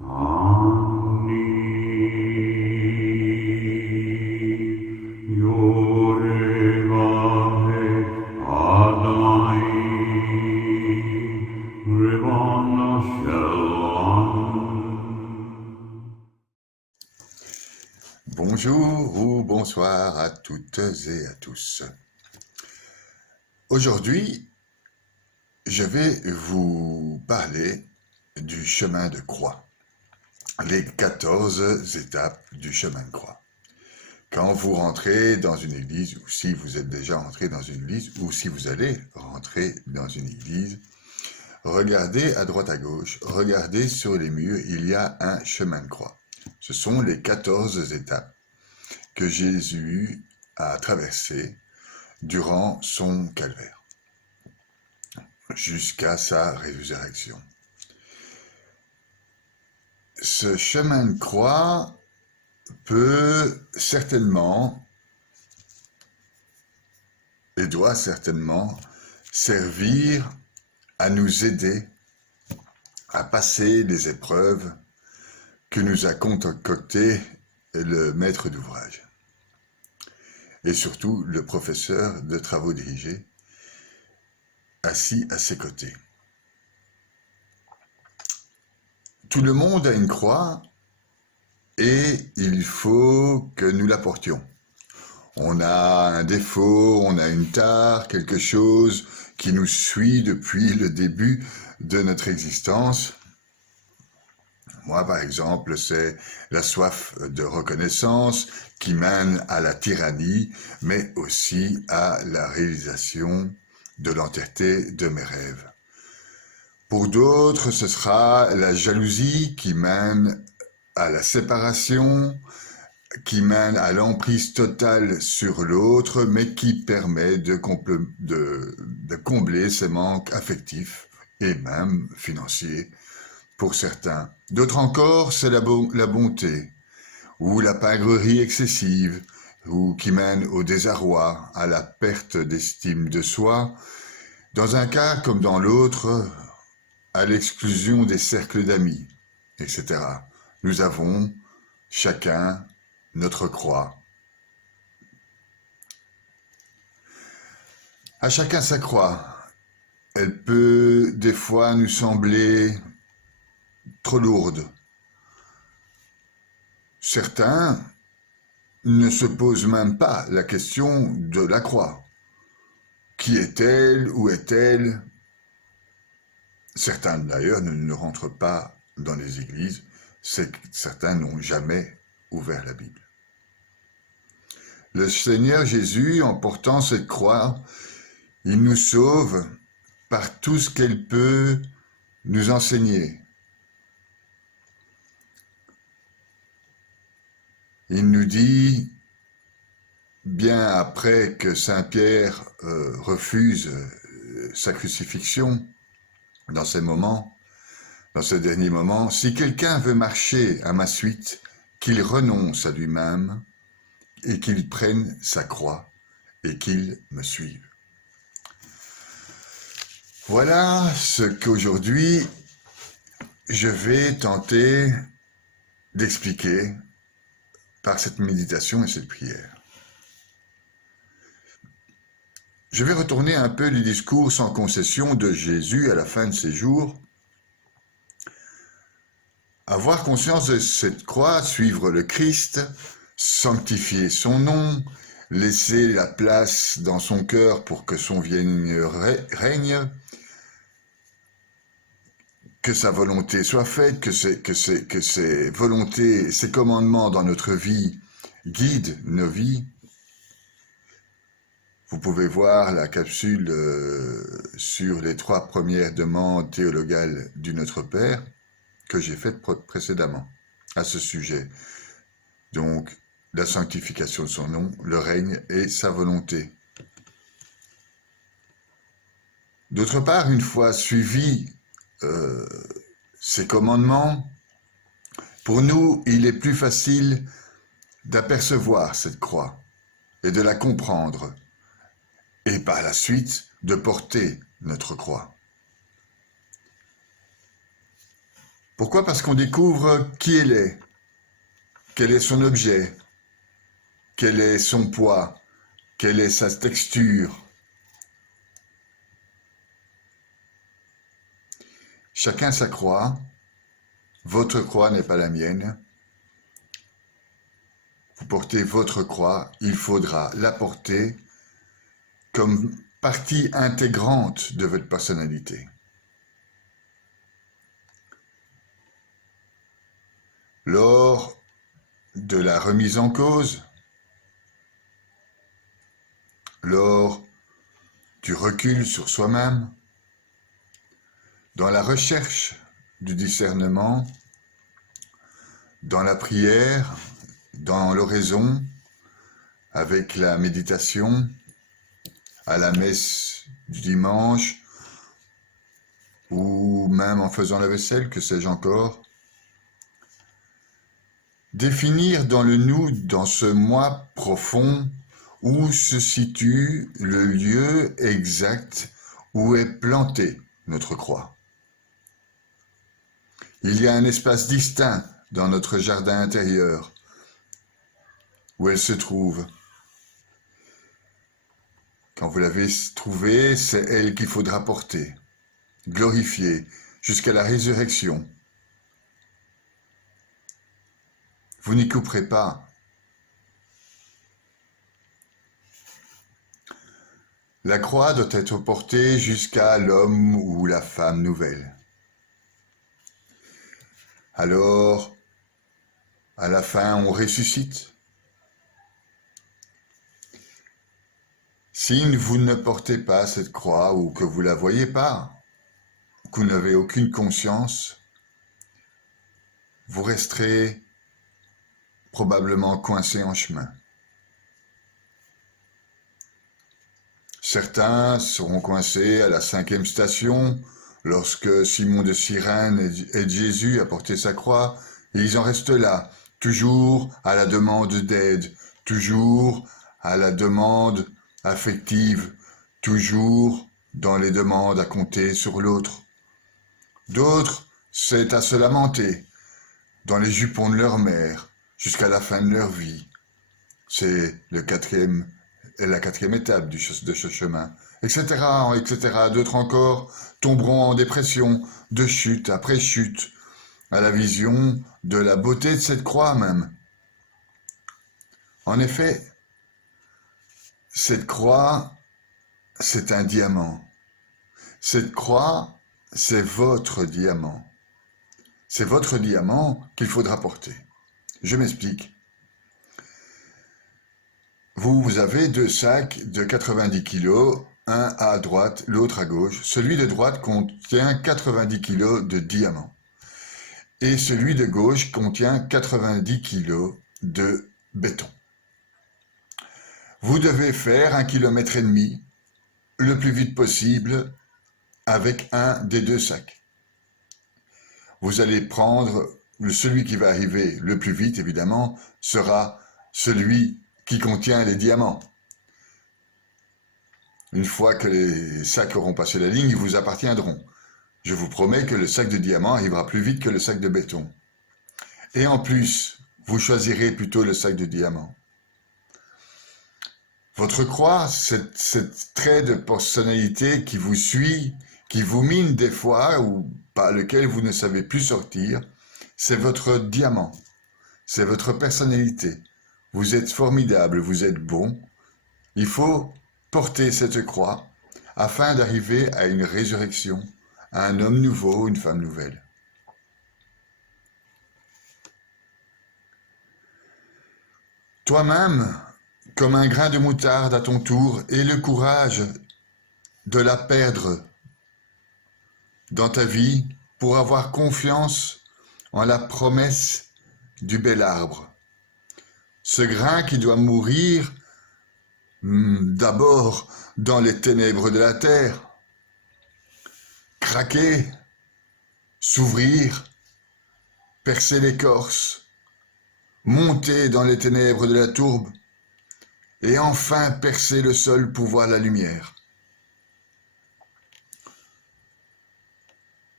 Anni Yorevate Adonai Rivana Shalom. Bonjour ou bonsoir à toutes et à tous. Aujourd'hui, je vais vous parler du chemin de croix, les 14 étapes du chemin de croix. Quand vous rentrez dans une église, ou si vous êtes déjà rentré dans une église, ou si vous allez rentrer dans une église, regardez à droite à gauche, regardez sur les murs, il y a un chemin de croix. Ce sont les 14 étapes que Jésus a traversées durant son calvaire, jusqu'à sa résurrection. Ce chemin de croix peut certainement et doit certainement servir à nous aider à passer les épreuves que nous a concoctées le maître d'ouvrage et surtout le professeur de travaux dirigés assis à ses côtés. Tout le monde a une croix et il faut que nous la portions. On a un défaut, on a une tare, quelque chose qui nous suit depuis le début de notre existence. Moi, par exemple, c'est la soif de reconnaissance qui mène à la tyrannie, mais aussi à la réalisation de l'entièreté de mes rêves. Pour d'autres, ce sera la jalousie qui mène à la séparation, qui mène à l'emprise totale sur l'autre, mais qui permet de combler ses manques affectifs et même financiers pour certains. D'autres encore, c'est la bonté, ou la pingrerie excessive, ou qui mène au désarroi, à la perte d'estime de soi, dans un cas comme dans l'autre, à l'exclusion des cercles d'amis, etc. Nous avons chacun notre croix. À chacun sa croix. Elle peut des fois nous sembler trop lourde. Certains ne se posent même pas la question de la croix. Qui est-elle? Où est-elle? Certains d'ailleurs ne rentrent pas dans les églises. Certains n'ont jamais ouvert la Bible. Le Seigneur Jésus, en portant cette croix, il nous sauve par tout ce qu'elle peut nous enseigner. Il nous dit, bien après que Saint Pierre refuse sa crucifixion, dans ces moments, dans ce dernier moment, si quelqu'un veut marcher à ma suite, qu'il renonce à lui-même et qu'il prenne sa croix et qu'il me suive. Voilà ce qu'aujourd'hui je vais tenter d'expliquer par cette méditation et cette prière. Je vais retourner un peu le discours sans concession de Jésus à la fin de ses jours. Avoir conscience de cette croix, suivre le Christ, sanctifier son nom, laisser la place dans son cœur pour que son règne règne, que sa volonté soit faite, que ses volontés, ses commandements dans notre vie guident nos vies. Vous pouvez voir la capsule sur les 3 premières demandes théologales du Notre Père que j'ai faite précédemment à ce sujet. Donc, la sanctification de son nom, le règne et sa volonté. D'autre part, une fois suivis ces commandements, pour nous, il est plus facile d'apercevoir cette croix et de la comprendre, et par la suite de porter notre croix. Pourquoi? Parce qu'on découvre qui elle est, quel est son objet, quel est son poids, quelle est sa texture. Chacun sa croix. Votre croix n'est pas la mienne. Vous portez votre croix, il faudra la porter comme partie intégrante de votre personnalité. Lors de la remise en cause, lors du recul sur soi-même, dans la recherche du discernement, dans la prière, dans l'oraison, avec la méditation, à la messe du dimanche, ou même en faisant la vaisselle, que sais-je encore. Définir dans le nous, dans ce moi profond, où se situe le lieu exact où est plantée notre croix. Il y a un espace distinct dans notre jardin intérieur où elle se trouve. Quand vous l'avez trouvée, c'est elle qu'il faudra porter, glorifier jusqu'à la résurrection. Vous n'y couperez pas. La croix doit être portée jusqu'à l'homme ou la femme nouvelle. Alors, à la fin, on ressuscite. Si vous ne portez pas cette croix ou que vous ne la voyez pas, que vous n'avez aucune conscience, vous resterez probablement coincé en chemin. Certains seront coincés à la 5e station lorsque Simon de Cyrène aide Jésus à porter sa croix, et ils en restent là, toujours à la demande d'aide, toujours à la demande affective, toujours dans les demandes à compter sur l'autre. D'autres, c'est à se lamenter dans les jupons de leur mère jusqu'à la fin de leur vie. C'est la 4e étape de ce chemin, etc., etc. D'autres encore tomberont en dépression, de chute après chute, à la vision de la beauté de cette croix même. En effet, cette croix, c'est un diamant. Cette croix, c'est votre diamant. C'est votre diamant qu'il faudra porter. Je m'explique. Vous avez 2 sacs de 90 kg, un à droite, l'autre à gauche. Celui de droite contient 90 kg de diamants. Et celui de gauche contient 90 kg de béton. Vous devez faire 1,5 km le plus vite possible avec un des 2 sacs. Vous allez prendre celui qui va arriver le plus vite, évidemment, sera celui qui contient les diamants. Une fois que les sacs auront passé la ligne, ils vous appartiendront. Je vous promets que le sac de diamants arrivera plus vite que le sac de béton. Et en plus, vous choisirez plutôt le sac de diamants. Votre croix, cette trait de personnalité qui vous suit, qui vous mine des fois ou par lequel vous ne savez plus sortir, c'est votre diamant, c'est votre personnalité. Vous êtes formidable, vous êtes bon. Il faut porter cette croix afin d'arriver à une résurrection, à un homme nouveau, une femme nouvelle. Toi-même, comme un grain de moutarde à ton tour, aie le courage de la perdre dans ta vie pour avoir confiance en la promesse du bel arbre. Ce grain qui doit mourir d'abord dans les ténèbres de la terre, craquer, s'ouvrir, percer l'écorce, monter dans les ténèbres de la tourbe, et enfin percer le sol pour voir la lumière.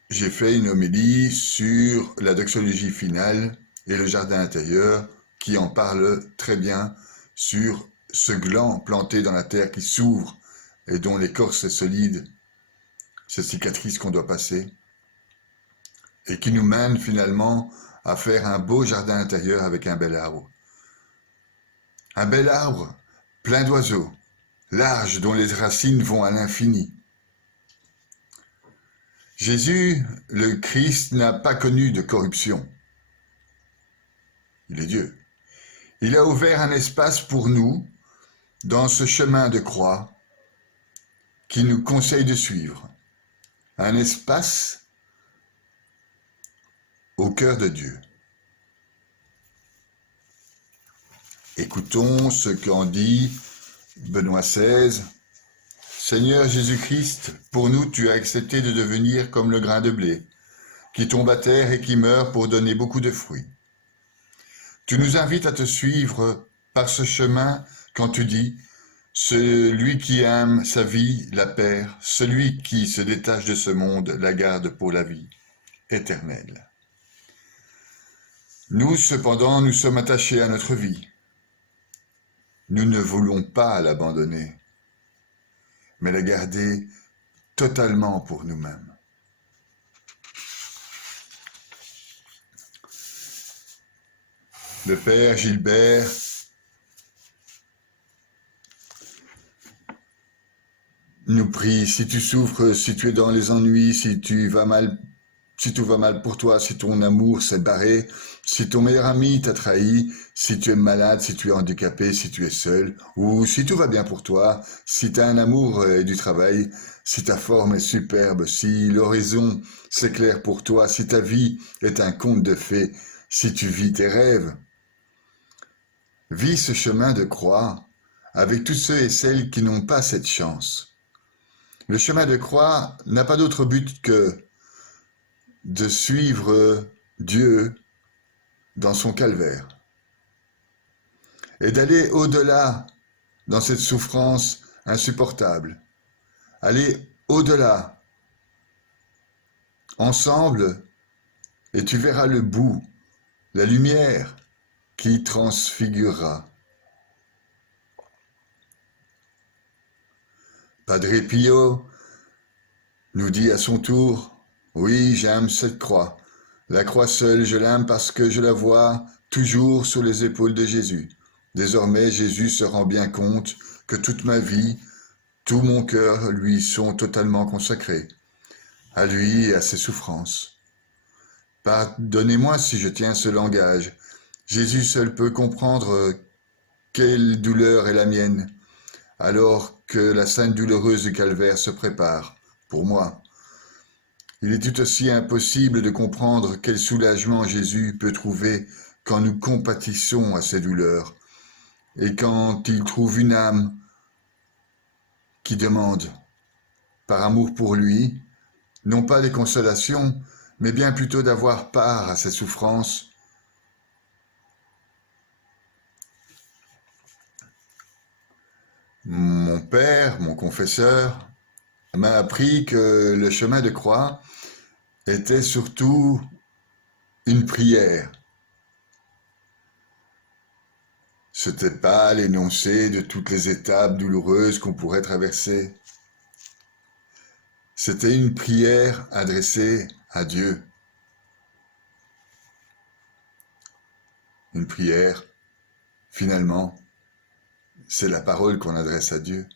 j'ai fait une homélie sur la doxologie finale et le jardin intérieur qui en parle très bien sur ce gland planté dans la terre qui s'ouvre et dont l'écorce est solide, cette cicatrice qu'on doit passer, et qui nous mène finalement à faire un beau jardin intérieur avec un bel arbre. Un bel arbre plein d'oiseaux, large dont les racines vont à l'infini. Jésus, le Christ, n'a pas connu de corruption. Il est Dieu. Il a ouvert un espace pour nous dans ce chemin de croix qui nous conseille de suivre. Un espace au cœur de Dieu. Écoutons ce qu'en dit Benoît XVI. Seigneur Jésus-Christ, pour nous, tu as accepté de devenir comme le grain de blé, qui tombe à terre et qui meurt pour donner beaucoup de fruits. Tu nous invites à te suivre par ce chemin quand tu dis « Celui qui aime sa vie la perd, celui qui se détache de ce monde la garde pour la vie éternelle. » Nous, cependant, nous sommes attachés à notre vie. Nous ne voulons pas l'abandonner, mais la garder totalement pour nous-mêmes. Le Père Gilbert nous prie, si tu souffres, si tu es dans les ennuis, si tout va mal pour toi, si ton amour s'est barré, si ton meilleur ami t'a trahi, si tu es malade, si tu es handicapé, si tu es seul, ou si tout va bien pour toi, si tu as un amour et du travail, si ta forme est superbe, si l'horizon s'éclaire pour toi, si ta vie est un conte de fées, si tu vis tes rêves. Vis ce chemin de croix avec tous ceux et celles qui n'ont pas cette chance. Le chemin de croix n'a pas d'autre but que de suivre Dieu dans son calvaire et d'aller au-delà dans cette souffrance insupportable. Aller au-delà, ensemble, et tu verras le bout, la lumière qui transfigurera. Padre Pio nous dit à son tour, « Oui, j'aime cette croix. La croix seule, je l'aime parce que je la vois toujours sur les épaules de Jésus. Désormais, Jésus se rend bien compte que toute ma vie, tout mon cœur lui sont totalement consacrés, à lui et à ses souffrances. Pardonnez-moi si je tiens ce langage. Jésus seul peut comprendre quelle douleur est la mienne, alors que la scène douloureuse du calvaire se prépare, pour moi. Il est tout aussi impossible de comprendre quel soulagement Jésus peut trouver quand nous compatissons à ses douleurs, et quand il trouve une âme qui demande, par amour pour lui, non pas des consolations, mais bien plutôt d'avoir part à ses souffrances. Mon père, mon confesseur, m'a appris que le chemin de croix était surtout une prière. C'était pas l'énoncé de toutes les étapes douloureuses qu'on pourrait traverser. C'était une prière adressée à Dieu. Une prière, finalement, c'est la parole qu'on adresse à Dieu.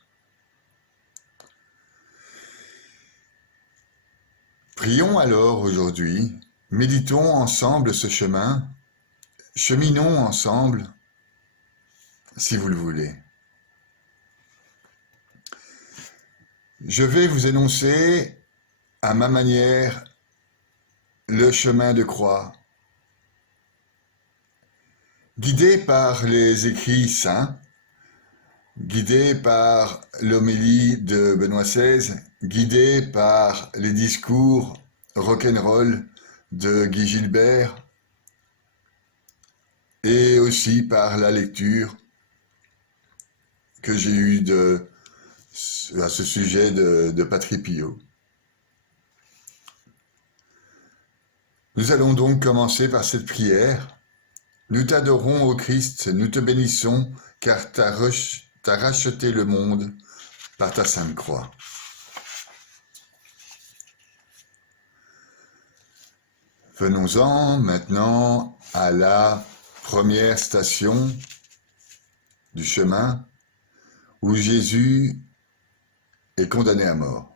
Prions alors aujourd'hui, méditons ensemble ce chemin, cheminons ensemble, si vous le voulez. Je vais vous énoncer, à ma manière, le chemin de croix, guidé par les écrits saints, guidé par l'homélie de Benoît XVI, guidé par les discours rock'n'roll de Guy Gilbert, et aussi par la lecture que j'ai eue à ce sujet de Padre Pio. Nous allons donc commencer par cette prière. Nous t'adorons, ô Christ, nous te bénissons, car t'as racheté le monde par ta sainte croix. Venons-en maintenant à la première station du chemin où Jésus est condamné à mort.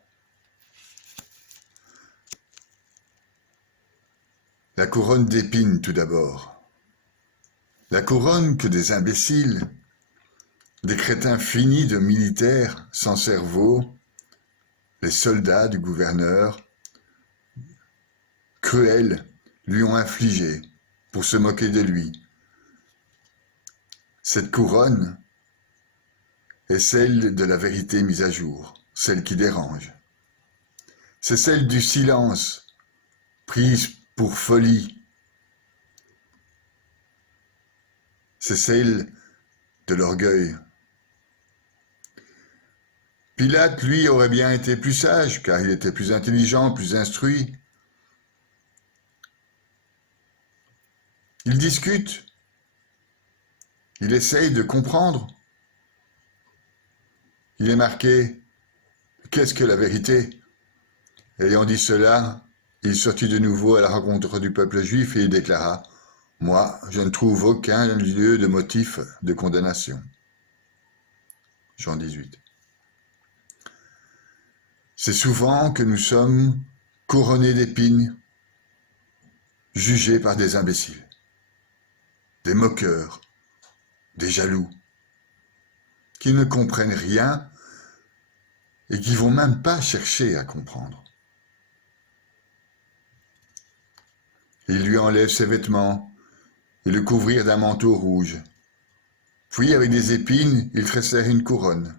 La couronne d'épines tout d'abord. La couronne que des imbéciles, des crétins finis de militaires sans cerveau, les soldats du gouverneur, cruels, lui ont infligée pour se moquer de lui. Cette couronne est celle de la vérité mise à jour, celle qui dérange. C'est celle du silence, prise pour folie. C'est celle de l'orgueil. Pilate, lui, aurait bien été plus sage, car il était plus intelligent, plus instruit. Il discute. Il essaye de comprendre. Il est marqué « Qu'est-ce que la vérité ?» Ayant dit cela, il sortit de nouveau à la rencontre du peuple juif et il déclara « Moi, je ne trouve aucun lieu de motif de condamnation. » Jean 18. C'est souvent que nous sommes couronnés d'épines, jugés par des imbéciles, des moqueurs, des jaloux, qui ne comprennent rien et qui vont même pas chercher à comprendre. Ils lui enlèvent ses vêtements et le couvrirent d'un manteau rouge. Puis, avec des épines, ils tressèrent une couronne.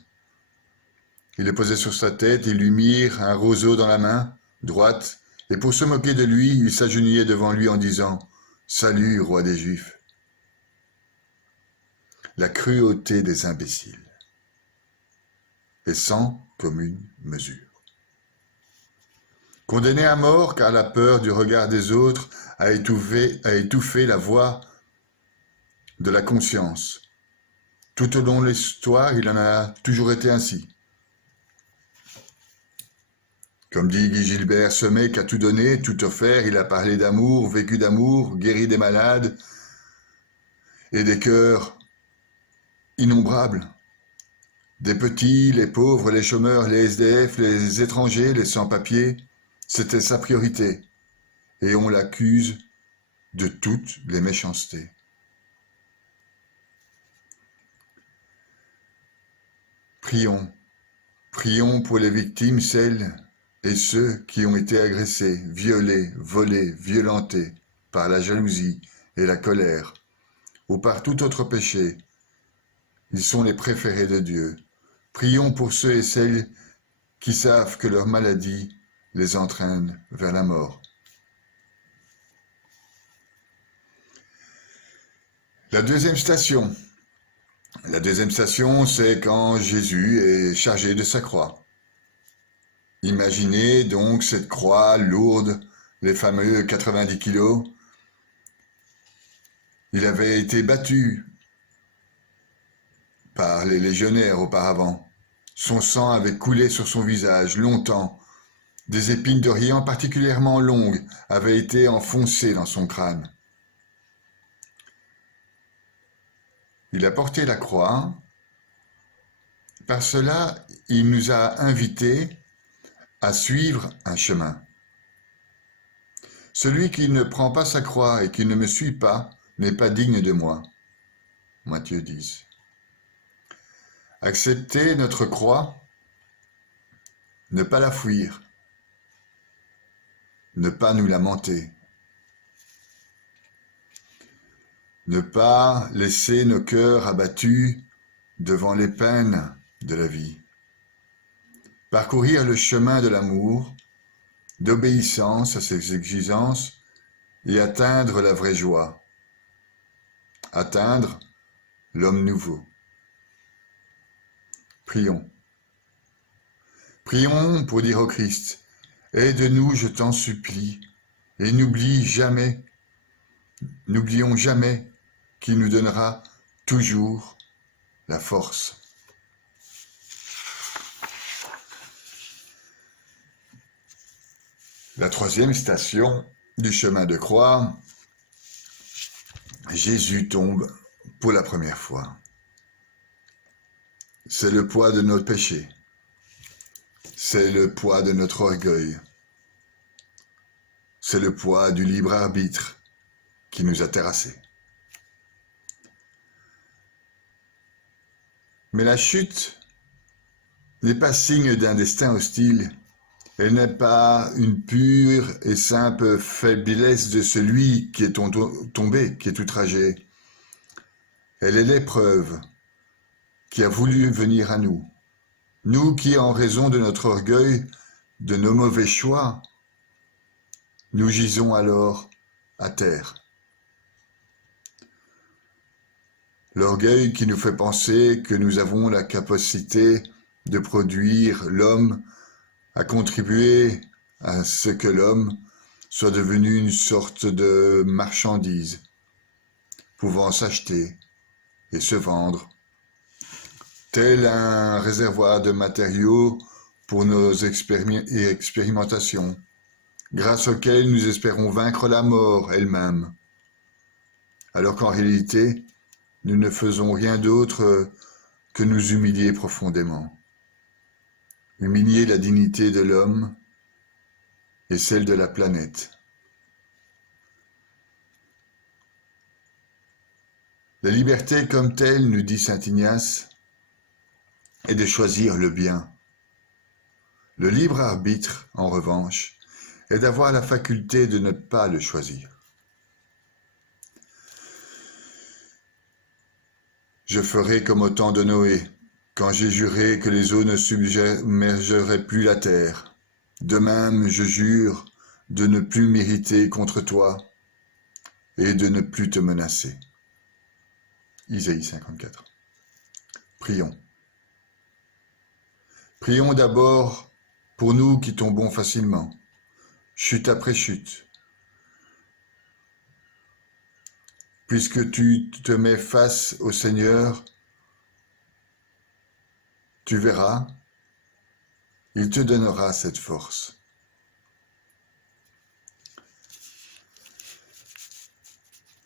Ils le posaient sur sa tête et lui mirent un roseau dans la main droite, et pour se moquer de lui, ils s'agenouillaient devant lui en disant « Salut, roi des Juifs !» La cruauté des imbéciles est sans commune mesure. Condamné à mort car la peur du regard des autres a étouffé la voix de la conscience. Tout au long de l'histoire, il en a toujours été ainsi. Comme dit Guy Gilbert, ce mec a tout donné, tout offert, il a parlé d'amour, vécu d'amour, guéri des malades et des cœurs innombrables. Des petits, les pauvres, les chômeurs, les SDF, les étrangers, les sans-papiers, c'était sa priorité. Et on l'accuse de toutes les méchancetés. Prions. Prions pour les victimes, celles et ceux qui ont été agressés, violés, volés, violentés par la jalousie et la colère, ou par tout autre péché. Ils sont les préférés de Dieu. Prions pour ceux et celles qui savent que leur maladie les entraîne vers la mort. La deuxième station, c'est quand Jésus est chargé de sa croix. Imaginez donc cette croix lourde, les fameux 90 kilos. Il avait été battu par les légionnaires auparavant. Son sang avait coulé sur son visage longtemps. Des épines d'Orient particulièrement longues avaient été enfoncées dans son crâne. Il a porté la croix. Par cela, il nous a invités à suivre un chemin. Celui qui ne prend pas sa croix et qui ne me suit pas n'est pas digne de moi. Matthieu 10. Accepter notre croix, ne pas la fuir, ne pas nous lamenter, ne pas laisser nos cœurs abattus devant les peines de la vie. Parcourir le chemin de l'amour, d'obéissance à ses exigences et atteindre la vraie joie. Atteindre l'homme nouveau. Prions. Prions pour dire au Christ, aide-nous, je t'en supplie, Et n'oublions jamais qu'il nous donnera toujours la force. La troisième station du chemin de croix, Jésus tombe pour la première fois. C'est le poids de notre péché. C'est le poids de notre orgueil. C'est le poids du libre arbitre qui nous a terrassés. Mais la chute n'est pas signe d'un destin hostile. Elle n'est pas une pure et simple faiblesse de celui qui est tombé, qui est outragé. Elle est l'épreuve qui a voulu venir à nous. Nous qui, en raison de notre orgueil, de nos mauvais choix, nous gisons alors à terre. L'orgueil qui nous fait penser que nous avons la capacité de produire l'homme, à contribuer à ce que l'homme soit devenu une sorte de marchandise, pouvant s'acheter et se vendre, tel un réservoir de matériaux pour nos expérimentations, grâce auxquelles nous espérons vaincre la mort elle-même, alors qu'en réalité, nous ne faisons rien d'autre que nous humilier profondément. Humilier la dignité de l'homme et celle de la planète. La liberté comme telle, nous dit saint Ignace, est de choisir le bien. Le libre arbitre, en revanche, est d'avoir la faculté de ne pas le choisir. Je ferai comme au temps de Noé, quand j'ai juré que les eaux ne submergeraient plus la terre. De même, je jure de ne plus m'irriter contre toi et de ne plus te menacer. Isaïe 54. Prions. Prions d'abord pour nous qui tombons facilement, chute après chute. Puisque tu te mets face au Seigneur, tu verras, il te donnera cette force.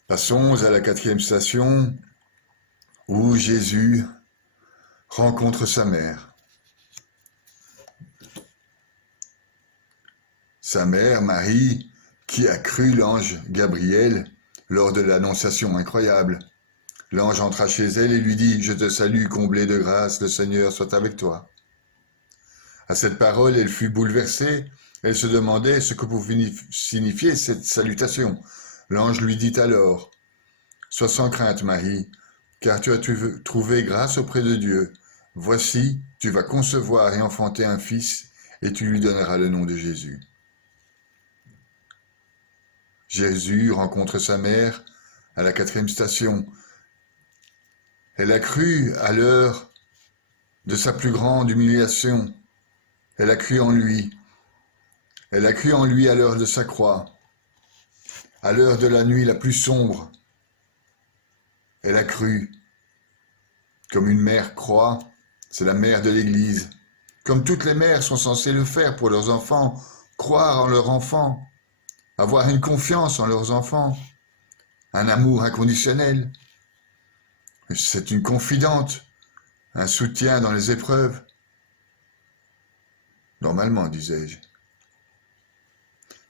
Passons à la 4e station où Jésus rencontre sa mère. Sa mère, Marie, qui a cru l'ange Gabriel lors de l'annonciation incroyable. L'ange entra chez elle et lui dit « Je te salue, comblée de grâce, le Seigneur soit avec toi. » À cette parole, elle fut bouleversée. Elle se demandait ce que pouvait signifier cette salutation. L'ange lui dit alors « Sois sans crainte, Marie, car tu as trouvé grâce auprès de Dieu. Voici, tu vas concevoir et enfanter un fils, et tu lui donneras le nom de Jésus. » Jésus rencontre sa mère à la 4e station. Elle a cru à l'heure de sa plus grande humiliation. Elle a cru en lui. Elle a cru en lui à l'heure de sa croix, à l'heure de la nuit la plus sombre. Elle a cru. Comme une mère croit, c'est la mère de l'Église. Comme toutes les mères sont censées le faire pour leurs enfants, croire en leurs enfants, avoir une confiance en leurs enfants, un amour inconditionnel. C'est une confidente, un soutien dans les épreuves. Normalement, disais-je.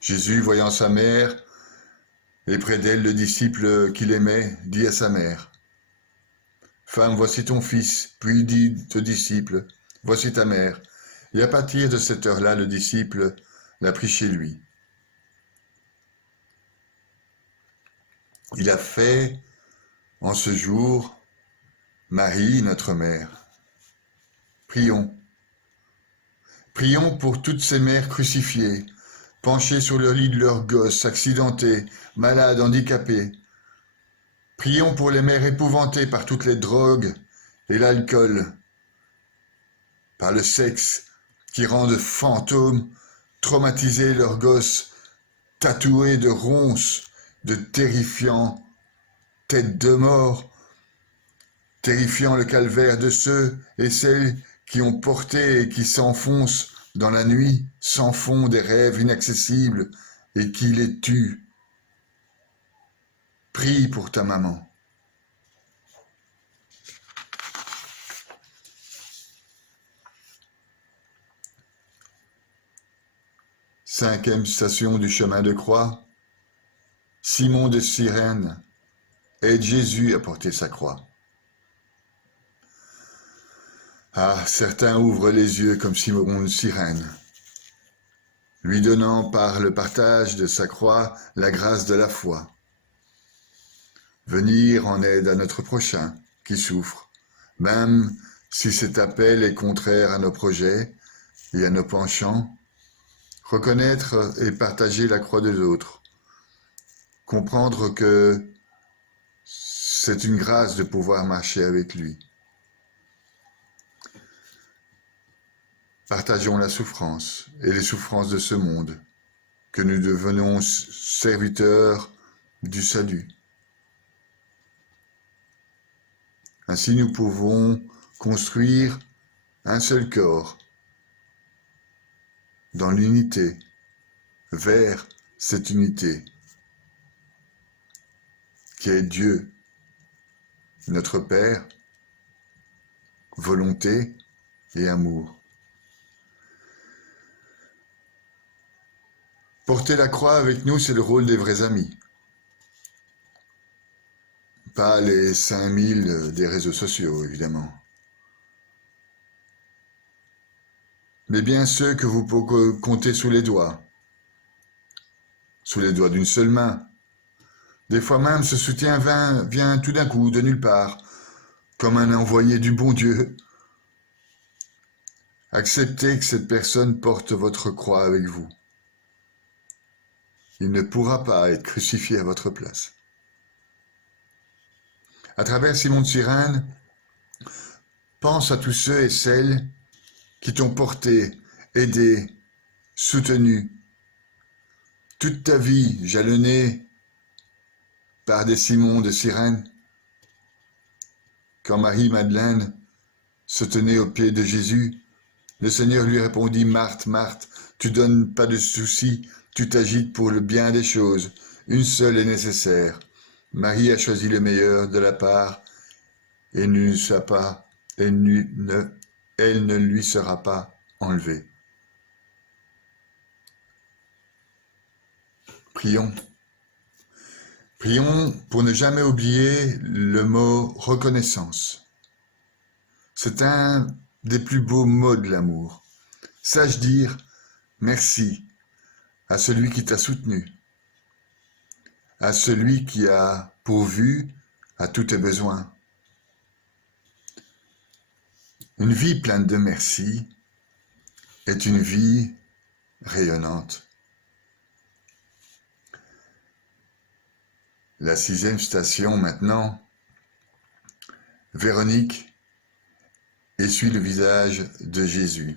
Jésus, voyant sa mère, et près d'elle le disciple qu'il aimait, dit à sa mère, « Femme, voici ton fils. » Puis il dit au disciple, « Voici ta mère. » Et à partir de cette heure-là, le disciple l'a pris chez lui. Il a fait, en ce jour, Marie, notre mère. Prions. Prions pour toutes ces mères crucifiées, penchées sur le lit de leurs gosses, accidentées, malades, handicapées. Prions pour les mères épouvantées par toutes les drogues et l'alcool, par le sexe qui rendent fantômes, traumatisés leurs gosses tatoués de ronces, de terrifiants têtes de mort, terrifiant le calvaire de ceux et celles qui ont porté et qui s'enfoncent dans la nuit, sans fond des rêves inaccessibles et qui les tuent. Prie pour ta maman. Cinquième station du chemin de croix. Simon de Cyrène aide Jésus à porter sa croix. Ah, certains ouvrent les yeux comme Simon de Cyrène, lui donnant par le partage de sa croix la grâce de la foi. Venir en aide à notre prochain qui souffre, même si cet appel est contraire à nos projets et à nos penchants. Reconnaître et partager la croix des autres. Comprendre que c'est une grâce de pouvoir marcher avec lui. Partageons la souffrance et les souffrances de ce monde, que nous devenons serviteurs du salut. Ainsi nous pouvons construire un seul corps, dans l'unité, vers cette unité, qui est Dieu, notre Père, volonté et amour. Porter la croix avec nous, c'est le rôle des vrais amis. Pas les 5000 des réseaux sociaux, évidemment. Mais bien ceux que vous pouvez compter sous les doigts d'une seule main. Des fois même, ce soutien vient tout d'un coup, de nulle part, comme un envoyé du bon Dieu. Acceptez que cette personne porte votre croix avec vous. Il ne pourra pas être crucifié à votre place. À travers Simon de Cyrène, pense à tous ceux et celles qui t'ont porté, aidé, soutenu, toute ta vie jalonnée par des Simons de Cyrène. Quand Marie-Madeleine se tenait aux pieds de Jésus, le Seigneur lui répondit « Marthe, Marthe, tu donnes pas de soucis, tu t'agites pour le bien des choses, une seule est nécessaire. Marie a choisi le meilleur de la part, et elle ne lui sera pas enlevée. » Prions. Prions pour ne jamais oublier le mot reconnaissance. C'est un des plus beaux mots de l'amour. Sache dire merci à celui qui t'a soutenu, à celui qui a pourvu à tous tes besoins. Une vie pleine de merci est une vie rayonnante. La 6e station maintenant, Véronique essuie le visage de Jésus.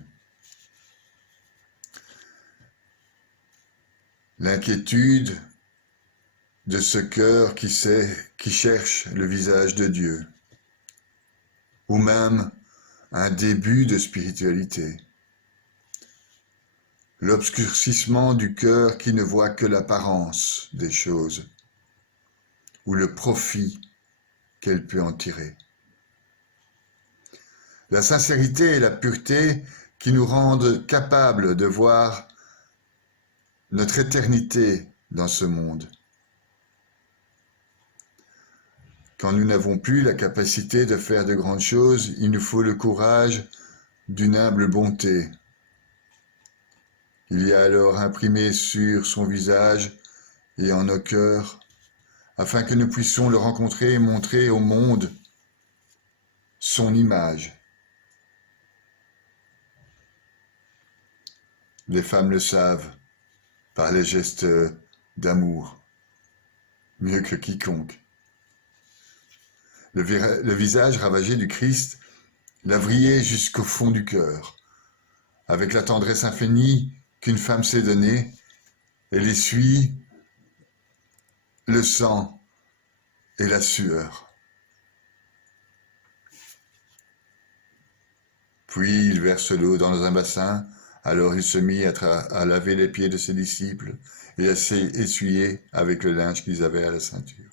L'inquiétude de ce cœur qui cherche le visage de Dieu, ou même un début de spiritualité. L'obscurcissement du cœur qui ne voit que l'apparence des choses, ou le profit qu'elle peut en tirer. La sincérité et la pureté qui nous rendent capables de voir notre éternité dans ce monde. Quand nous n'avons plus la capacité de faire de grandes choses, il nous faut le courage d'une humble bonté. Il y a alors imprimé sur son visage et en nos cœurs, afin que nous puissions le rencontrer et montrer au monde son image. Les femmes le savent par les gestes d'amour, mieux que quiconque. Le visage ravagé du Christ l'a vrillé jusqu'au fond du cœur, avec la tendresse infinie qu'une femme s'est donnée, Elle essuie le sang et la sueur. Puis il verse l'eau dans un bassin. Alors il se mit à laver les pieds de ses disciples et à s'essuyer avec le linge qu'ils avaient à la ceinture.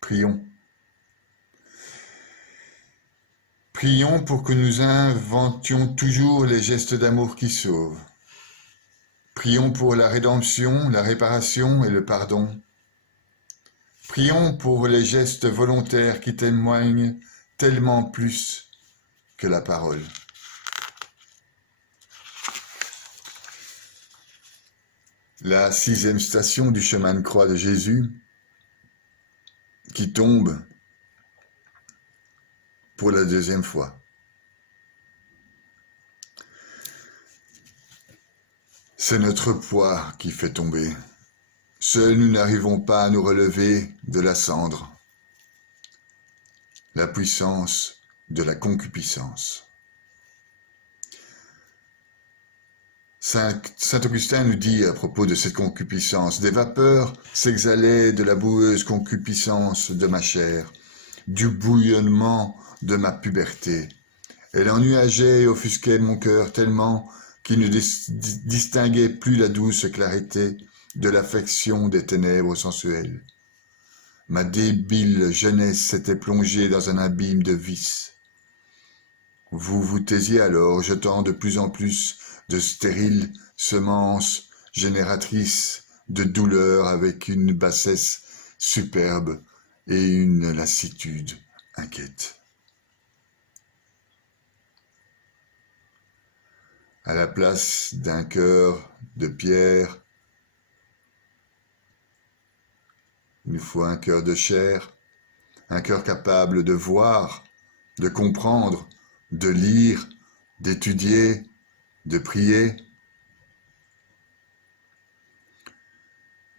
Prions. Prions pour que nous inventions toujours les gestes d'amour qui sauvent. Prions pour la rédemption, la réparation et le pardon. Prions pour les gestes volontaires qui témoignent tellement plus que la parole. La 6e station du chemin de croix de Jésus qui tombe pour la 2e fois. C'est notre poids qui fait tomber. Seuls nous n'arrivons pas à nous relever de la cendre, la puissance de la concupiscence. Saint Augustin nous dit à propos de cette concupiscence, « Des vapeurs s'exhalaient de la boueuse concupiscence de ma chair, du bouillonnement de ma puberté. Elle ennuageait et offusquait mon cœur tellement qu'il ne distinguait plus la douce clarté de l'affection des ténèbres sensuelles. Ma débile jeunesse s'était plongée dans un abîme de vices. Vous vous taisiez alors, jetant de plus en plus de stériles semences génératrices de douleur avec une bassesse superbe et une lassitude inquiète. À la place d'un cœur de pierre, il nous faut un cœur de chair, un cœur capable de voir, de comprendre, de lire, d'étudier, de prier.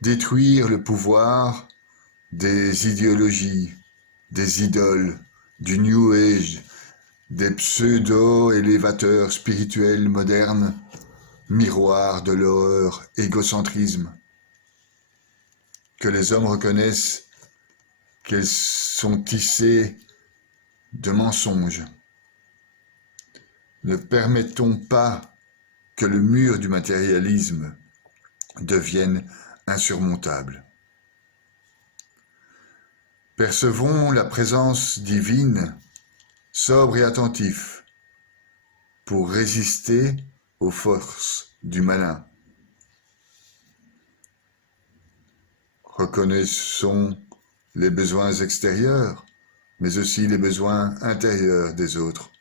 Détruire le pouvoir des idéologies, des idoles, du New Age, des pseudo-élévateurs spirituels modernes, miroirs de leur égocentrisme. Que les hommes reconnaissent qu'elles sont tissées de mensonges. Ne permettons pas que le mur du matérialisme devienne insurmontable. Percevons la présence divine, sobre et attentif, pour résister aux forces du malin. Reconnaissons les besoins extérieurs, mais aussi les besoins intérieurs des autres.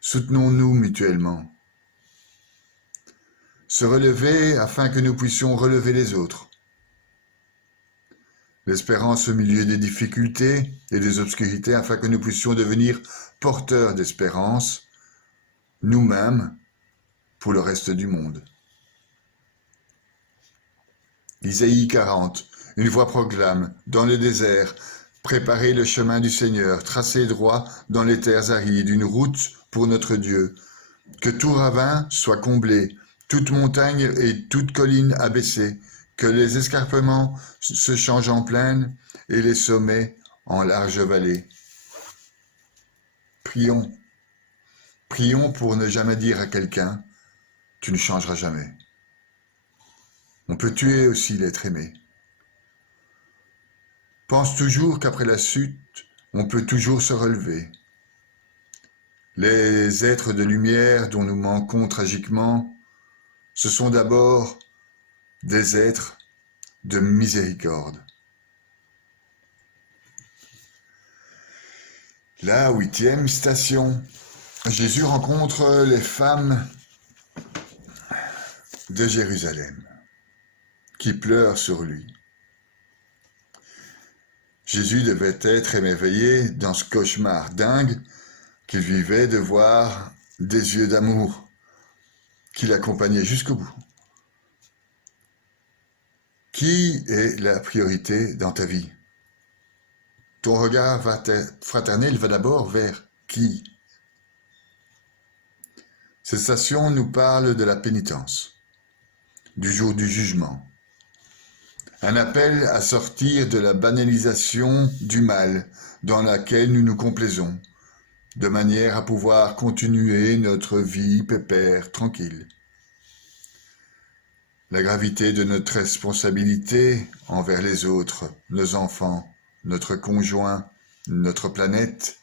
Soutenons-nous mutuellement. Se relever afin que nous puissions relever les autres. L'espérance au milieu des difficultés et des obscurités afin que nous puissions devenir porteurs d'espérance, nous-mêmes, pour le reste du monde. Isaïe 40, une voix proclame, dans le désert, préparez le chemin du Seigneur, tracez droit dans les terres arides, une route pour notre Dieu. Que tout ravin soit comblé, toute montagne et toute colline abaissée, que les escarpements se changent en plaine et les sommets en larges vallées. Prions. Prions pour ne jamais dire à quelqu'un « tu ne changeras jamais ». On peut tuer aussi l'être aimé. Pense toujours qu'après la chute, on peut toujours se relever. Les êtres de lumière dont nous manquons tragiquement, ce sont d'abord des êtres de miséricorde. La 8e station. Jésus rencontre les femmes de Jérusalem qui pleurent sur lui. Jésus devait être émerveillé dans ce cauchemar dingue qu'il vivait de voir des yeux d'amour qui l'accompagnaient jusqu'au bout. Qui est la priorité dans ta vie? Ton regard fraternel va d'abord vers qui? Cette station nous parle de la pénitence, du jour du jugement. Un appel à sortir de la banalisation du mal dans laquelle nous nous complaisons, de manière à pouvoir continuer notre vie pépère, tranquille. La gravité de notre responsabilité envers les autres, nos enfants, notre conjoint, notre planète,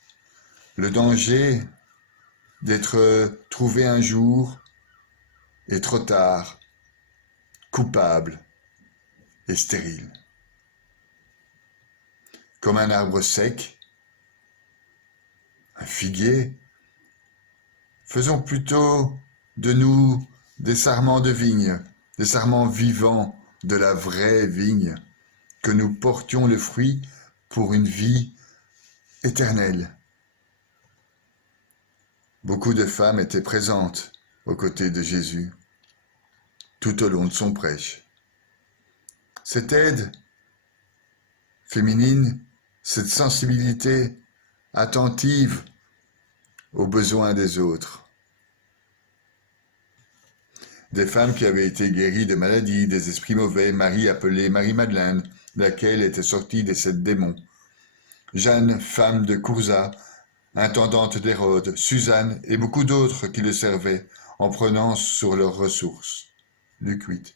le danger d'être trouvé un jour et trop tard, coupable et stérile. Comme un arbre sec, un figuier, faisons plutôt de nous des sarments de vigne, des sarments vivants de la vraie vigne, que nous portions le fruit pour une vie éternelle. Beaucoup de femmes étaient présentes aux côtés de Jésus tout au long de son prêche. Cette aide féminine, cette sensibilité attentive aux besoins des autres. Des femmes qui avaient été guéries de maladies, des esprits mauvais, Marie appelée Marie-Madeleine, laquelle était sortie des 7 démons. Jeanne, femme de Courza, intendante d'Hérode, Suzanne et beaucoup d'autres qui le servaient en prenant sur leurs ressources. Luc 8.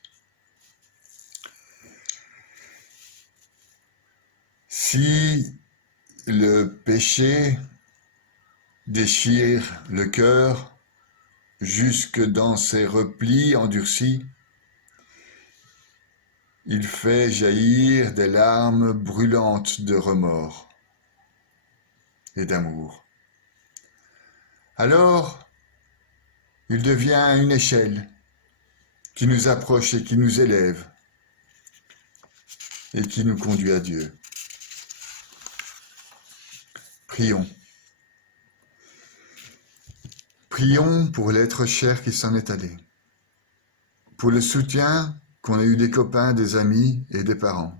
Si le péché déchire le cœur jusque dans ses replis endurcis, il fait jaillir des larmes brûlantes de remords et d'amour. Alors, il devient une échelle qui nous approche et qui nous élève et qui nous conduit à Dieu. Prions. Prions pour l'être cher qui s'en est allé, pour le soutien qu'on a eu des copains, des amis et des parents,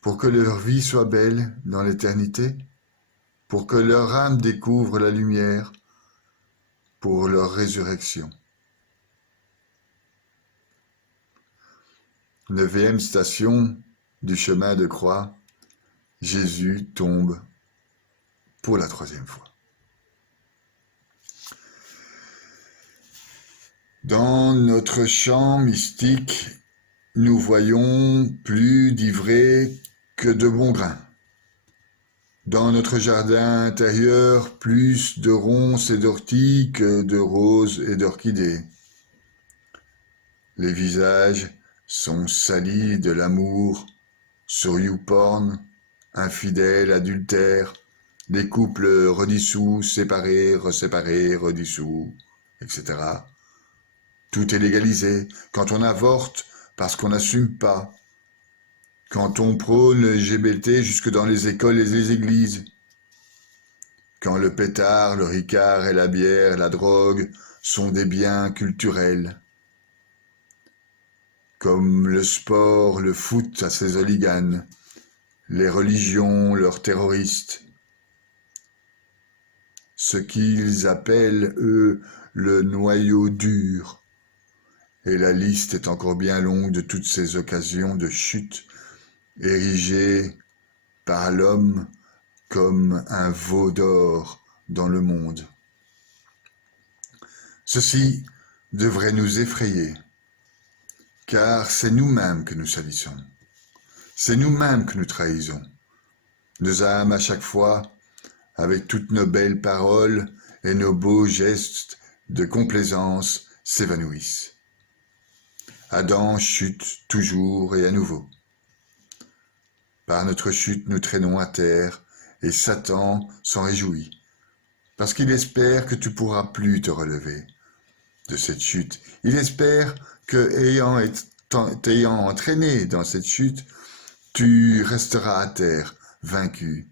pour que leur vie soit belle dans l'éternité, pour que leur âme découvre la lumière, pour leur résurrection. 9e station du chemin de croix, Jésus tombe pour la 3e fois. Dans notre champ mystique, nous voyons plus d'ivraies que de bons grains. Dans notre jardin intérieur, plus de ronces et d'orties que de roses et d'orchidées. Les visages sont salis de l'amour sur YouPorn, infidèles, adultères, les couples redissous, séparés, reséparés, redissous, etc. Tout est légalisé quand on avorte parce qu'on n'assume pas, quand on prône le LGBT jusque dans les écoles et les églises, quand le pétard, le ricard et la bière, la drogue sont des biens culturels, comme le sport, le foot à ses hooligans, les religions, leurs terroristes, ce qu'ils appellent, eux, le noyau dur. Et la liste est encore bien longue de toutes ces occasions de chute érigées par l'homme comme un veau d'or dans le monde. Ceci devrait nous effrayer, car c'est nous-mêmes que nous salissons, c'est nous-mêmes que nous trahissons. Nos âmes à chaque fois, avec toutes nos belles paroles et nos beaux gestes de complaisance, s'évanouissent. Adam chute toujours et à nouveau. Par notre chute, nous traînons à terre et Satan s'en réjouit, parce qu'il espère que tu pourras plus te relever de cette chute. Il espère que, t'ayant entraîné dans cette chute, tu resteras à terre, vaincu.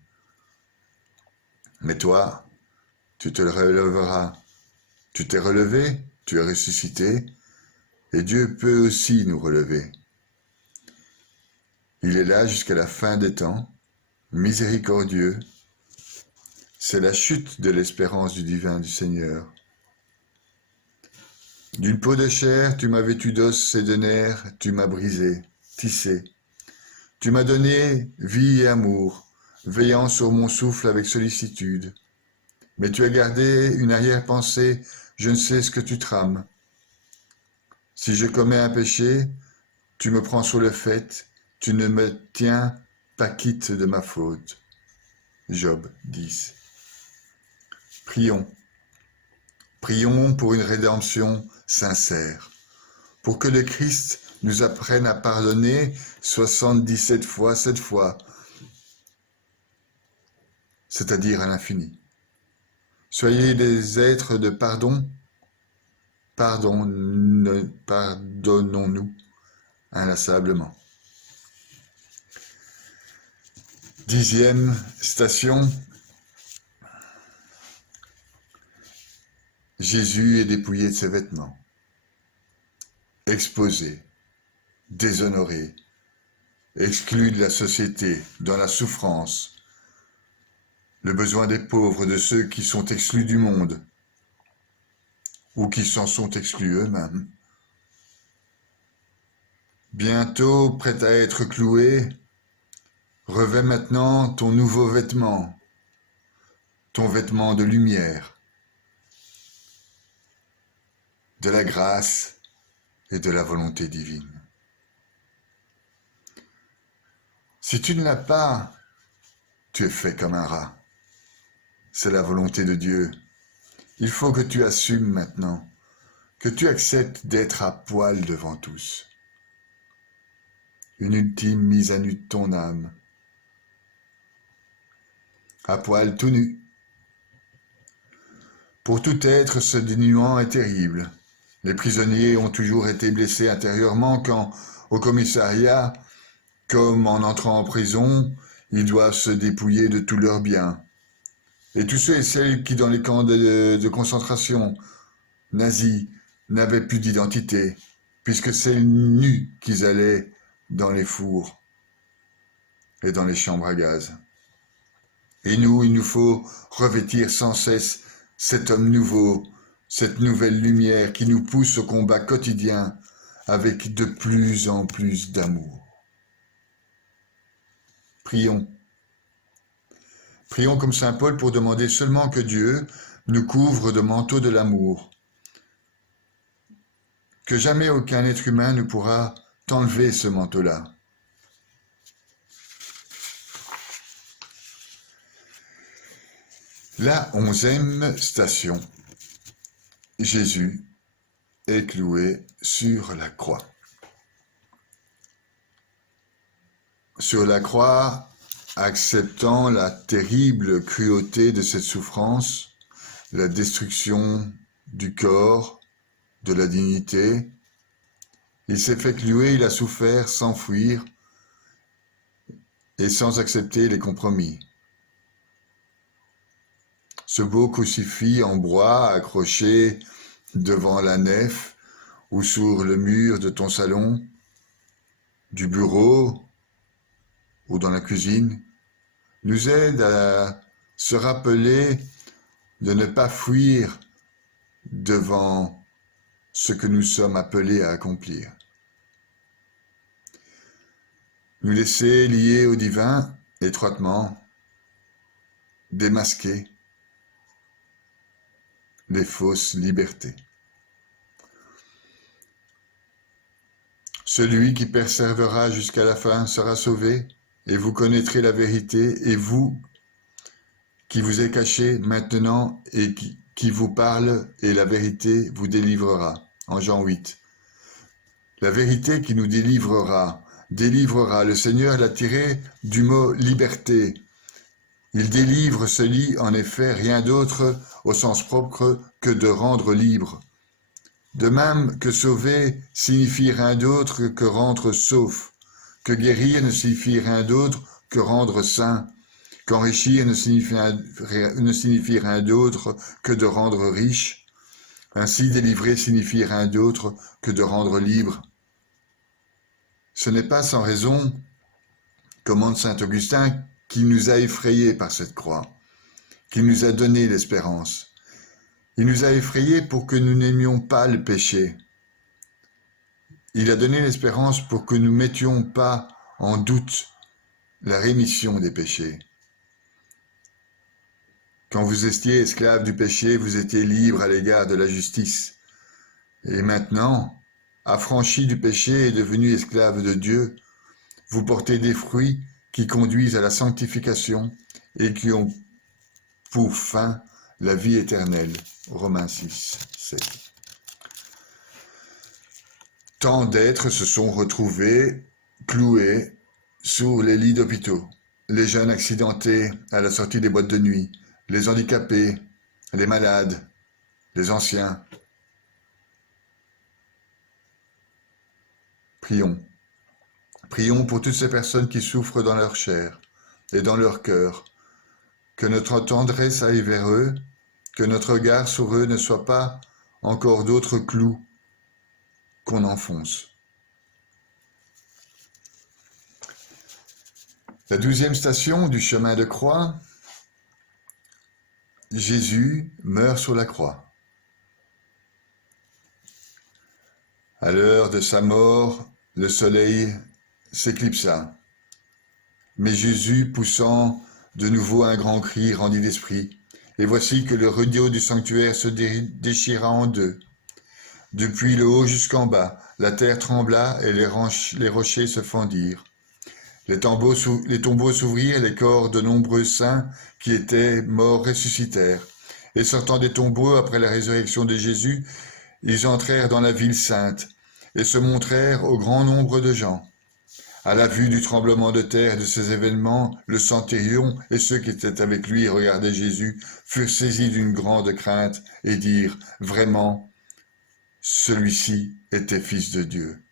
Mais toi, tu te relèveras. Tu t'es relevé, tu es ressuscité, et Dieu peut aussi nous relever. Il est là jusqu'à la fin des temps, miséricordieux. C'est la chute de l'espérance du divin du Seigneur. D'une peau de chair, tu m'as vêtu d'os et de nerfs, tu m'as brisé, tissé. Tu m'as donné vie et amour, veillant sur mon souffle avec sollicitude. Mais tu as gardé une arrière-pensée, je ne sais ce que tu trames. Si je commets un péché, tu me prends sur le fait, tu ne me tiens pas quitte de ma faute. Job 10. Prions. Prions pour une rédemption sincère, pour que le Christ nous apprenne à pardonner 77 fois 7 fois, c'est-à-dire à l'infini. Soyez des êtres de pardon, pardonnons-nous inlassablement. 10e station. Jésus est dépouillé de ses vêtements, exposé, déshonoré, exclu de la société, dans la souffrance, le besoin des pauvres, de ceux qui sont exclus du monde, ou qui s'en sont exclus eux-mêmes. Bientôt prêt à être cloué, revêt maintenant ton nouveau vêtement, ton vêtement de lumière, de la grâce et de la volonté divine. Si tu ne l'as pas, tu es fait comme un rat. C'est la volonté de Dieu. Il faut que tu assumes maintenant, que tu acceptes d'être à poil devant tous. Une ultime mise à nu de ton âme. À poil tout nu. Pour tout être, ce dénuement est terrible. Les prisonniers ont toujours été blessés intérieurement quand, au commissariat, comme en entrant en prison, ils doivent se dépouiller de tous leurs biens. Et tous ceux et celles qui, dans les camps de concentration nazis, n'avaient plus d'identité, puisque c'est nus qu'ils allaient dans les fours et dans les chambres à gaz. Et nous, il nous faut revêtir sans cesse cet homme nouveau, cette nouvelle lumière qui nous pousse au combat quotidien avec de plus en plus d'amour. Prions. Prions comme saint Paul pour demander seulement que Dieu nous couvre de manteau de l'amour, que jamais aucun être humain ne pourra t'enlever ce manteau-là. La 11e station. Jésus est cloué sur la croix. Sur la croix, acceptant la terrible cruauté de cette souffrance, la destruction du corps, de la dignité, il s'est fait clouer, il a souffert sans fuir et sans accepter les compromis. Ce beau crucifix en bois accroché devant la nef ou sur le mur de ton salon, du bureau ou dans la cuisine, nous aide à se rappeler de ne pas fuir devant ce que nous sommes appelés à accomplir. Nous laisser liés au divin étroitement, démasquer les fausses libertés. Celui qui persévérera jusqu'à la fin sera sauvé, et vous connaîtrez la vérité, et vous, qui vous est caché maintenant et qui vous parle, et la vérité vous délivrera. En Jean 8. La vérité qui nous délivrera, le Seigneur l'a tiré du mot liberté. Il délivre se lit en effet rien d'autre au sens propre que de rendre libre. De même que sauver signifie rien d'autre que rendre sauf, que guérir ne signifie rien d'autre que rendre saint, qu'enrichir ne signifie rien d'autre que de rendre riche, ainsi délivrer signifie rien d'autre que de rendre libre. Ce n'est pas sans raison, commande saint Augustin, qu'il nous a effrayés par cette croix, qu'il nous a donné l'espérance. Il nous a effrayés pour que nous n'aimions pas le péché. Il a donné l'espérance pour que nous ne mettions pas en doute la rémission des péchés. Quand vous étiez esclave du péché, vous étiez libre à l'égard de la justice. Et maintenant, affranchi du péché et devenu esclave de Dieu, vous portez des fruits qui conduisent à la sanctification et qui ont pour fin la vie éternelle. Romains 6, 7. Tant d'êtres se sont retrouvés cloués sur les lits d'hôpitaux, les jeunes accidentés à la sortie des boîtes de nuit, les handicapés, les malades, les anciens. Prions. Prions pour toutes ces personnes qui souffrent dans leur chair et dans leur cœur, que notre tendresse aille vers eux, que notre regard sur eux ne soit pas encore d'autres clous qu'on enfonce. La 12e station du chemin de croix, Jésus meurt sur la croix. À l'heure de sa mort, le soleil s'éclipsa. Mais Jésus, poussant de nouveau un grand cri, rendit l'esprit. Et voici que le rideau du sanctuaire se déchira en deux. Depuis le haut jusqu'en bas, la terre trembla et les rochers se fendirent. Les tombeaux s'ouvrirent, les corps de nombreux saints qui étaient morts ressuscitèrent. Et sortant des tombeaux après la résurrection de Jésus, ils entrèrent dans la ville sainte et se montrèrent au grand nombre de gens. À la vue du tremblement de terre et de ces événements, le centurion et ceux qui étaient avec lui et regardaient Jésus furent saisis d'une grande crainte et dirent « Vraiment, celui-ci était fils de Dieu ».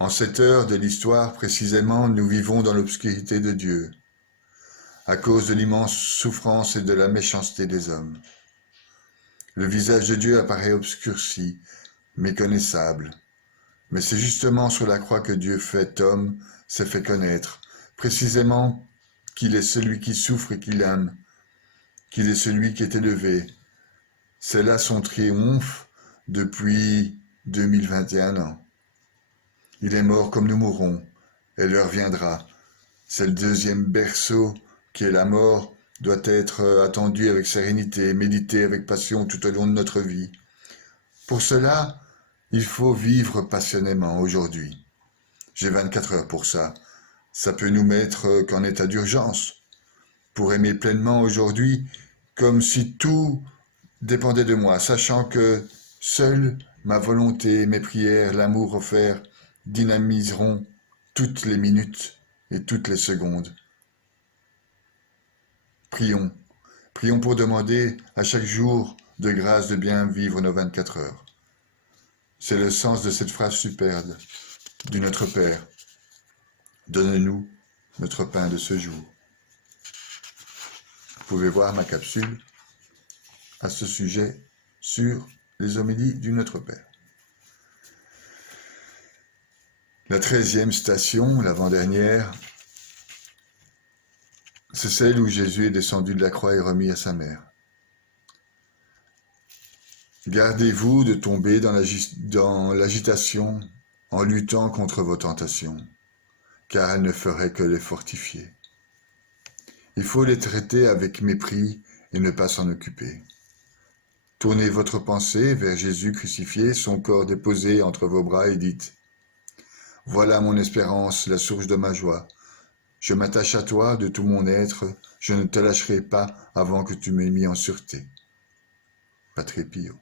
En cette heure de l'histoire, précisément, nous vivons dans l'obscurité de Dieu, à cause de l'immense souffrance et de la méchanceté des hommes. Le visage de Dieu apparaît obscurci, méconnaissable. Mais c'est justement sur la croix que Dieu fait homme s'est fait connaître, précisément qu'il est celui qui souffre et qui aime, qu'il est celui qui est élevé. C'est là son triomphe depuis 2021 ans. Il est mort comme nous mourrons, et l'heure viendra. C'est le deuxième berceau qui est la mort, doit être attendu avec sérénité, médité avec passion tout au long de notre vie. Pour cela, il faut vivre passionnément aujourd'hui. J'ai 24 heures pour ça. Ça peut nous mettre qu'en état d'urgence. Pour aimer pleinement aujourd'hui, comme si tout dépendait de moi, sachant que seule ma volonté, mes prières, l'amour offert dynamiseront toutes les minutes et toutes les secondes. Prions. Prions pour demander à chaque jour de grâce de bien vivre nos 24 heures. C'est le sens de cette phrase superbe du Notre Père. Donne-nous notre pain de ce jour. Vous pouvez voir ma capsule à ce sujet sur les homélies du Notre Père. La 13e station, l'avant-dernière, c'est celle où Jésus est descendu de la croix et remis à sa mère. Gardez-vous de tomber dans l'agitation en luttant contre vos tentations, car elles ne feraient que les fortifier. Il faut les traiter avec mépris et ne pas s'en occuper. Tournez votre pensée vers Jésus crucifié, son corps déposé entre vos bras et dites « Voilà mon espérance, la source de ma joie. Je m'attache à toi de tout mon être, je ne te lâcherai pas avant que tu m'aies mis en sûreté. » Padre Pio.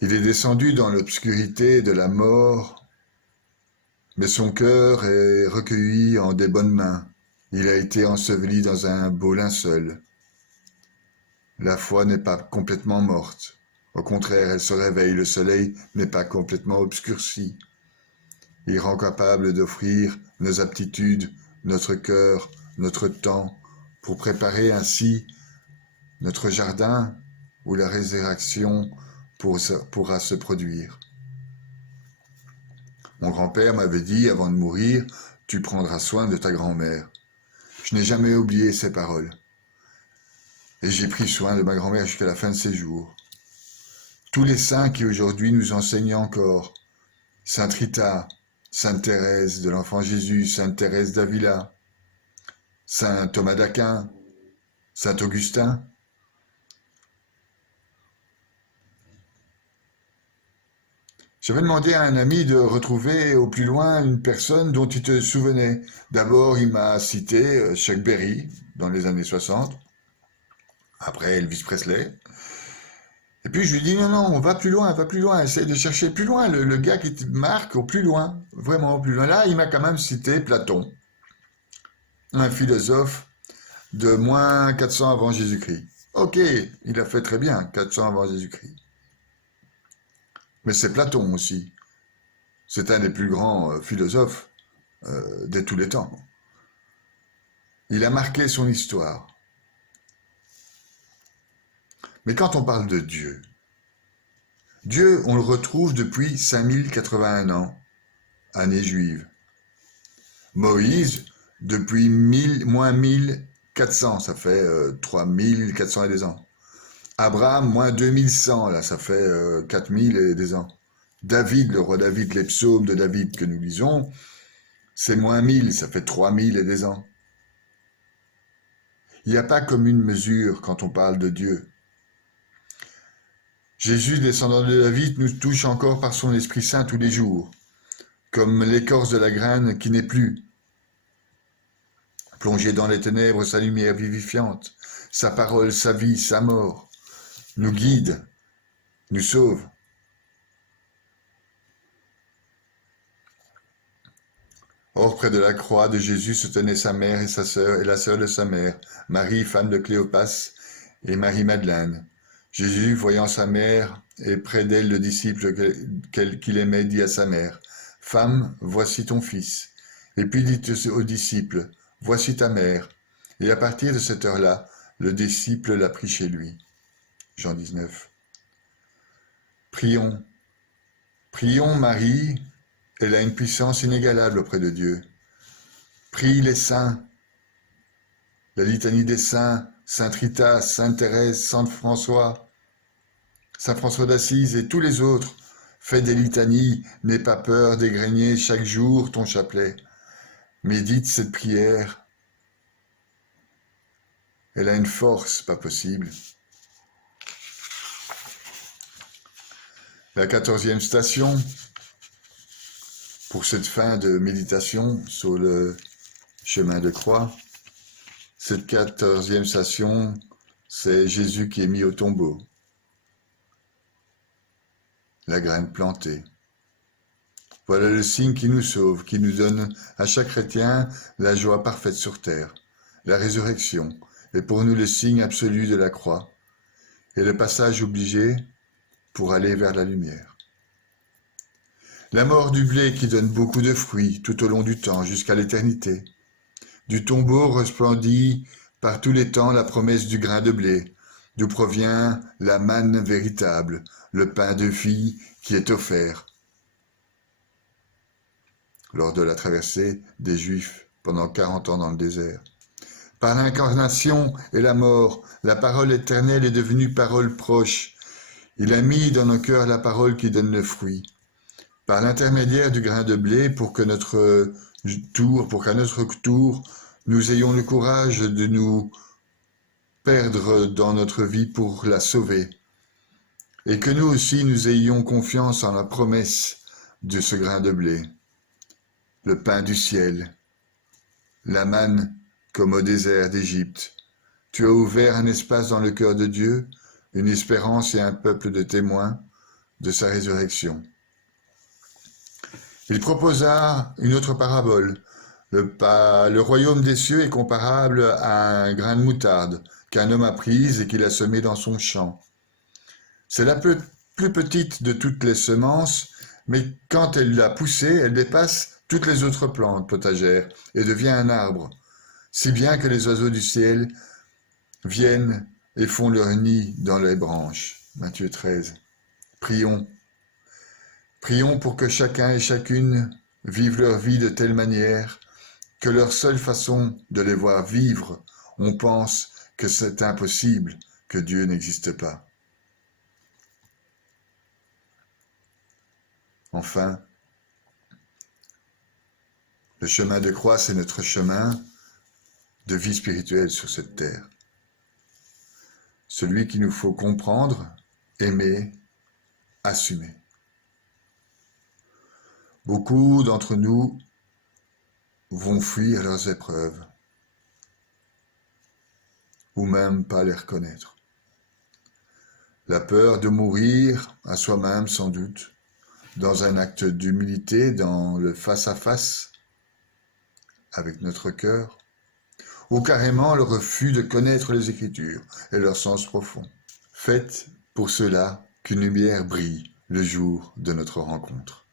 Il est descendu dans l'obscurité de la mort, mais son cœur est recueilli en des bonnes mains. Il a été enseveli dans un beau linceul. La foi n'est pas complètement morte. Au contraire, elle se réveille, le soleil n'est pas complètement obscurci. Il rend capable d'offrir nos aptitudes, notre cœur, notre temps, pour préparer ainsi notre jardin où la résurrection pourra se produire. Mon grand-père m'avait dit avant de mourir, « Tu prendras soin de ta grand-mère ». Je n'ai jamais oublié ces paroles. et j'ai pris soin de ma grand-mère jusqu'à la fin de ses jours. Tous les saints qui aujourd'hui nous enseignent encore, Sainte Rita, Sainte Thérèse de l'Enfant Jésus, Sainte Thérèse d'Avila, Saint Thomas d'Aquin, Saint Augustin. J'avais demandé à un ami de retrouver au plus loin une personne dont il te souvenait. D'abord, il m'a cité Chuck Berry dans les années 60, après Elvis Presley. Et puis je lui dis non, on va plus loin, essaye de chercher plus loin, le gars qui te marque au plus loin, vraiment au plus loin. Là, il m'a quand même cité Platon, un philosophe de moins 400 avant Jésus-Christ. Ok, il a fait très bien, 400 avant Jésus-Christ. Mais c'est Platon aussi. C'est un des plus grands philosophes de tous les temps. Il a marqué son histoire. Mais quand on parle de Dieu, Dieu, on le retrouve depuis 5081 ans, année juive. Moïse, depuis moins 1400, ça fait 3400 et des ans. Abraham, moins 2100, là, ça fait 4000 et des ans. David, le roi David, les psaumes de David que nous lisons, c'est moins 1000, ça fait 3000 et des ans. Il n'y a pas comme une mesure quand on parle de Dieu. Jésus, descendant de David, nous touche encore par son Esprit Saint tous les jours, comme l'écorce de la graine qui n'est plus. Plongé dans les ténèbres, sa lumière vivifiante, sa parole, sa vie, sa mort, nous guide, nous sauve. Or, près de la croix de Jésus se tenaient sa mère et sa sœur, et la sœur de sa mère, Marie, femme de Cléopas, et Marie-Madeleine. Jésus, voyant sa mère, et près d'elle le disciple qu'il aimait, dit à sa mère, « Femme, voici ton fils. » Et puis dit au disciple, « Voici ta mère. » Et à partir de cette heure-là, le disciple l'a pris chez lui. Jean 19. Prions. Prions Marie, elle a une puissance inégalable auprès de Dieu. Prie les saints, la litanie des saints, Sainte Rita, Sainte Thérèse, Saint François d'Assise et tous les autres. Fais des litanies, n'aie pas peur d'égrener chaque jour ton chapelet. Médite cette prière. Elle a une force pas possible. La 14e station, pour cette fin de méditation sur le chemin de croix, cette 14e station, c'est Jésus qui est mis au tombeau. La graine plantée. Voilà le signe qui nous sauve, qui nous donne à chaque chrétien la joie parfaite sur terre. La résurrection est pour nous le signe absolu de la croix et le passage obligé pour aller vers la lumière. La mort du blé qui donne beaucoup de fruits tout au long du temps jusqu'à l'éternité. Du tombeau resplendit par tous les temps la promesse du grain de blé, d'où provient la manne véritable, le pain de vie qui est offert lors de la traversée des Juifs pendant 40 ans dans le désert. Par l'incarnation et la mort, la parole éternelle est devenue parole proche. Il a mis dans nos cœurs la parole qui donne le fruit. Par l'intermédiaire du grain de blé, pour qu'à notre tour, nous ayons le courage de nous perdre dans notre vie pour la sauver. Et que nous aussi, nous ayons confiance en la promesse de ce grain de blé. Le pain du ciel, la manne comme au désert d'Égypte. Tu as ouvert un espace dans le cœur de Dieu, une espérance et un peuple de témoins de sa résurrection. Il proposa une autre parabole. Le royaume des cieux est comparable à un grain de moutarde qu'un homme a prise et qu'il a semé dans son champ. C'est la plus petite de toutes les semences, mais quand elle l'a poussée, elle dépasse toutes les autres plantes potagères et devient un arbre, si bien que les oiseaux du ciel viennent et font leur nid dans les branches. Matthieu 13. Prions. Prions pour que chacun et chacune vivent leur vie de telle manière que leur seule façon de les voir vivre, on pense que c'est impossible, que Dieu n'existe pas. Enfin, le chemin de croix, c'est notre chemin de vie spirituelle sur cette terre. Celui qu'il nous faut comprendre, aimer, assumer. Beaucoup d'entre nous vont fuir leurs épreuves, ou même pas les reconnaître. La peur de mourir à soi-même sans doute, dans un acte d'humilité, dans le face-à-face avec notre cœur, ou carrément le refus de connaître les Écritures et leur sens profond. Faites pour cela qu'une lumière brille le jour de notre rencontre.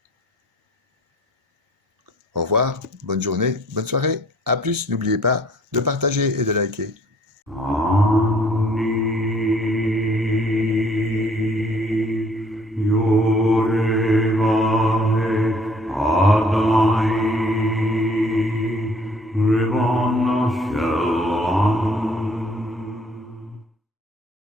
Au revoir, bonne journée, bonne soirée, à plus, n'oubliez pas de partager et de liker. Amen.